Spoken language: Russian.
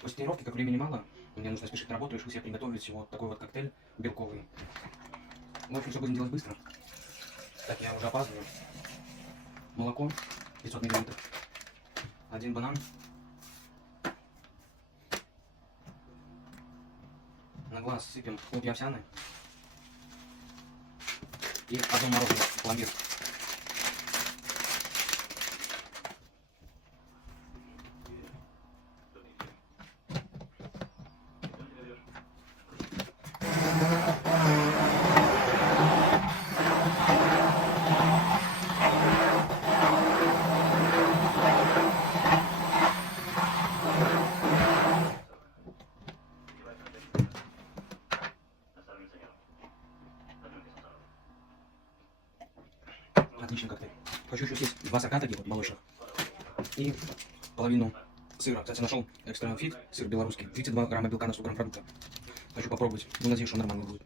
После тренировки, как времени мало, мне нужно спешить на работу, решил себе приготовить вот такой вот коктейль белковый. В общем, все будем делать быстро. Так, я уже опаздываю. Молоко 500 мл. 1 банан. На глаз сыпем хлопья овсяные. И одно мороженое, пломбир. Отличный коктейль. Хочу еще съесть 2 сока таких вот молочных. И половину сыра. Кстати, нашел экстра фит, сыр белорусский. 32 грамма белка на 100 грамм продукта. Хочу попробовать. Ну, надеюсь, что нормально будет.